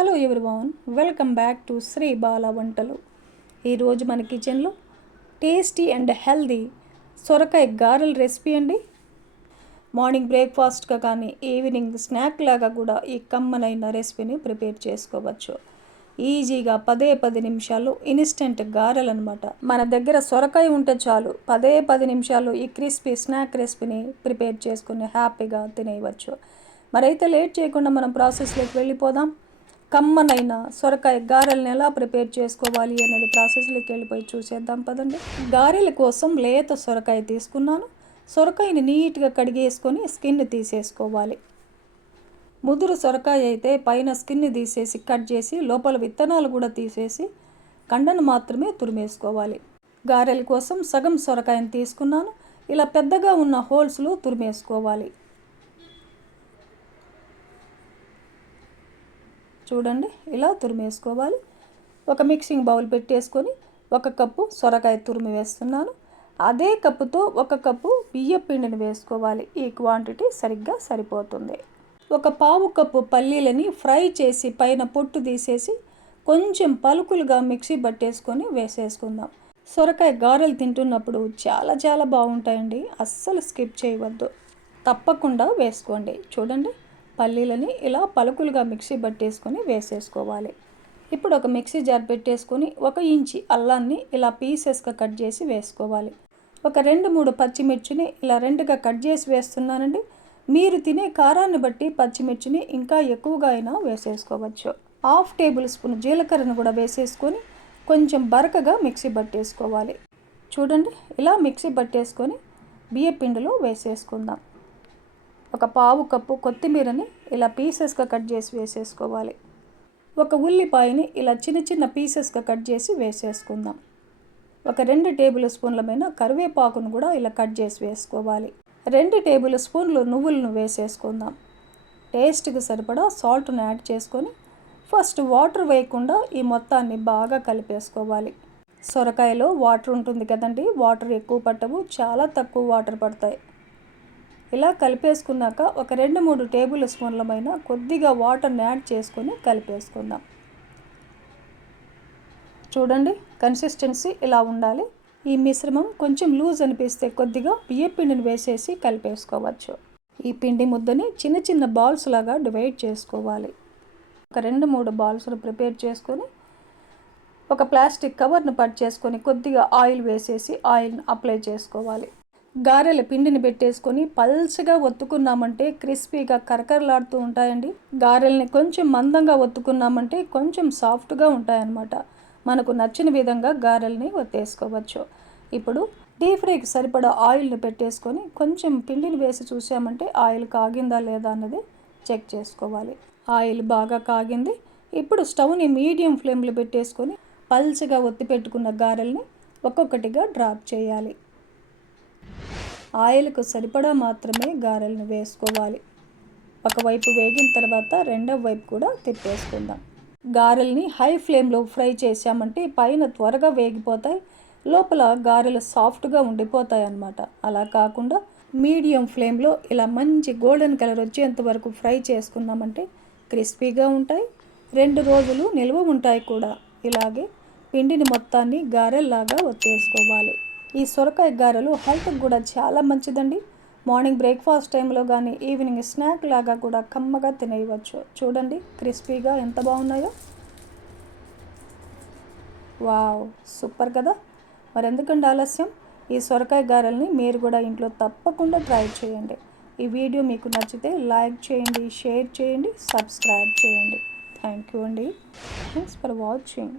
Hello everyone, welcome back to Sri Bala Vantalu. ఈరోజు మన కిచెన్లో టేస్టీ అండ్ హెల్దీ సొరకాయ గారెల రెసిపీ అండి. మార్నింగ్ బ్రేక్ఫాస్ట్గా కానీ ఈవినింగ్ స్నాక్ లాగా కూడా ఈ కమ్మనైన రెసిపీని ప్రిపేర్ చేసుకోవచ్చు. ఈజీగా 10 నిమిషాల్లో ఇన్స్టెంట్ గారెలు అనమాట. మన దగ్గర సొరకాయ ఉంటే చాలు, 10 నిమిషాల్లో ఈ క్రిస్పీ స్నాక్ రెసిపీని ప్రిపేర్ చేసుకుని హ్యాపీగా తినేయవచ్చు. మరైతే లేట్ చేయకుండా మనం ప్రాసెస్లోకి వెళ్ళిపోదాం. కమ్మనైన సొరకాయ గారెలను ఎలా ప్రిపేర్ చేసుకోవాలి అనేది ప్రాసెస్లోకి వెళ్ళిపోయి చూసేద్దాం పదండి. గారెల కోసం లేత సొరకాయ తీసుకున్నాను. సొరకాయని నీట్గా కడిగేసుకొని స్కిన్ తీసేసుకోవాలి. ముదురు సొరకాయ అయితే పైన స్కిన్ తీసేసి కట్ చేసి లోపల విత్తనాలు కూడా తీసేసి కండను మాత్రమే తురిమేసుకోవాలి. గారెల కోసం సగం సొరకాయని తీసుకున్నాను. ఇలా పెద్దగా ఉన్న హోల్స్లో తురిమేసుకోవాలి. చూడండి, ఇలా తురిమేసుకోవాలి. ఒక మిక్సింగ్ బౌల్ పెట్టేసుకొని 1 కప్పు సొరకాయ తురిమి వేస్తున్నాను. అదే కప్పుతో 1 కప్పు బియ్యం పిండిని వేసుకోవాలి. ఈ క్వాంటిటీ సరిగ్గా సరిపోతుంది. 1/4 కప్పు పల్లీలని ఫ్రై చేసి పైన పొట్టు తీసేసి కొంచెం పలుకులుగా మిక్సీ పట్టేసుకొని వేసేసుకుందాం. సొరకాయ గారెలు తింటున్నప్పుడు చాలా బాగుంటాయండి. అస్సలు స్కిప్ చేయవద్దు, తప్పకుండా వేసుకోండి. చూడండి, పల్లీలని ఇలా పలుకులుగా మిక్సీ పట్టేసుకొని వేసేసుకోవాలి. ఇప్పుడు ఒక మిక్సీ జార్ పెట్టేసుకొని 1 ఇంచి అల్లాన్ని ఇలా పీసెస్గా కట్ చేసి వేసుకోవాలి. ఒక 2-3 పచ్చిమిర్చిని ఇలా 2గా కట్ చేసి వేస్తున్నానండి. మీరు తినే కారాన్ని బట్టి పచ్చిమిర్చిని ఇంకా ఎక్కువగా అయినా వేసేసుకోవచ్చు. 1/2 టేబుల్ స్పూన్ జీలకర్రను కూడా వేసేసుకొని కొంచెం బరకగా మిక్సీ పట్టేసుకోవాలి. చూడండి, ఇలా మిక్సీ పట్టేసుకొని బియ్య పిండిలో వేసేసుకుందాం. 1/4 కప్పు కొత్తిమీరని ఇలా పీసెస్గా కట్ చేసి వేసేసుకోవాలి. 1 ఉల్లిపాయని ఇలా చిన్న పీసెస్గా కట్ చేసి వేసేసుకుందాం. ఒక 2 టేబుల్ స్పూన్లమైన కరివేపాకును కూడా ఇలా కట్ చేసి వేసుకోవాలి. 2 టేబుల్ స్పూన్లు నువ్వులను వేసేసుకుందాం. టేస్ట్కి సరిపడా సాల్ట్ను యాడ్ చేసుకొని ఫస్ట్ వాటర్ వేయకుండా ఈ మొత్తాన్ని బాగా కలిపేసుకోవాలి. సొరకాయలో వాటర్ ఉంటుంది కదండి, వాటర్ ఎక్కువ పట్టవు, చాలా తక్కువ వాటర్ పడతాయి. ఇలా కలిపేసుకున్నాక ఒక 2-3 టేబుల్ స్పూన్లమైన కొద్దిగా వాటర్ని యాడ్ చేసుకొని కలిపేసుకుందాం. చూడండి, కన్సిస్టెన్సీ ఇలా ఉండాలి. ఈ మిశ్రమం కొంచెం లూజ్ అనిపిస్తే కొద్దిగా బియ్యం పిండిని వేసేసి కలిపేసుకోవచ్చు. ఈ పిండి ముద్దని చిన్న బాల్స్ లాగా డివైడ్ చేసుకోవాలి. ఒక 2-3 బాల్స్ను ప్రిపేర్ చేసుకొని ఒక ప్లాస్టిక్ కవర్ను కట్ చేసుకొని కొద్దిగా ఆయిల్ వేసేసి ఆయిల్ని అప్లై చేసుకోవాలి. గారెల పిండిని పెట్టేసుకొని పల్చగా ఒత్తుకున్నామంటే క్రిస్పీగా కరకరలాడుతూ ఉంటాయండి. గారెల్ని కొంచెం మందంగా ఒత్తుకున్నామంటే కొంచెం సాఫ్ట్గా ఉంటాయన్నమాట. మనకు నచ్చిన విధంగా గారెల్ని ఒత్తేసుకోవచ్చు. ఇప్పుడు డీప్ ఫ్రైకి సరిపడా ఆయిల్ని పెట్టేసుకొని కొంచెం పిండిని వేసి చూసామంటే ఆయిల్ కాగిందా లేదా అన్నది చెక్ చేసుకోవాలి. ఆయిల్ బాగా కాగింది. ఇప్పుడు స్టవ్ని మీడియం ఫ్లేమ్లో పెట్టేసుకొని పల్చగా ఒత్తి పెట్టుకున్న గారెల్ని ఒక్కొక్కటిగా డ్రాప్ చేయాలి. ఆయిల్కు సరిపడా మాత్రమే గారెలను వేసుకోవాలి. ఒకవైపు వేగిన తర్వాత రెండవ వైపు కూడా తిప్పేసుకుందాం. గారెల్ని హై ఫ్లేమ్లో ఫ్రై చేసామంటే పైన త్వరగా వేగిపోతాయి, లోపల గారెలు సాఫ్ట్గా ఉండిపోతాయి అన్నమాట. అలా కాకుండా మీడియం ఫ్లేమ్లో ఇలా మంచి గోల్డెన్ కలర్ వచ్చేంత వరకు ఫ్రై చేసుకున్నామంటే క్రిస్పీగా ఉంటాయి, 2 రోజులు నిల్వ ఉంటాయి కూడా. ఇలాగే పిండిని మొత్తాన్ని గారెల్లాగా ఒత్తేసుకోవాలి. ఈ సొరకాయ గారెలు హెల్త్కి కూడా చాలా మంచిదండి. మార్నింగ్ బ్రేక్ఫాస్ట్ టైంలో కానీ ఈవినింగ్ స్నాక్ లాగా కూడా కమ్మగా తినేయవచ్చు. చూడండి, క్రిస్పీగా ఎంత బాగున్నాయో. వావ్, సూపర్ కదా. మరి ఎందుకంటే ఆలస్యం, ఈ సొరకాయ గారెల్ని మీరు కూడా ఇంట్లో తప్పకుండా ట్రై చేయండి. ఈ వీడియో మీకు నచ్చితే లైక్ చేయండి, షేర్ చేయండి, సబ్స్క్రైబ్ చేయండి. థ్యాంక్ యూ అండి. Thanks for watching.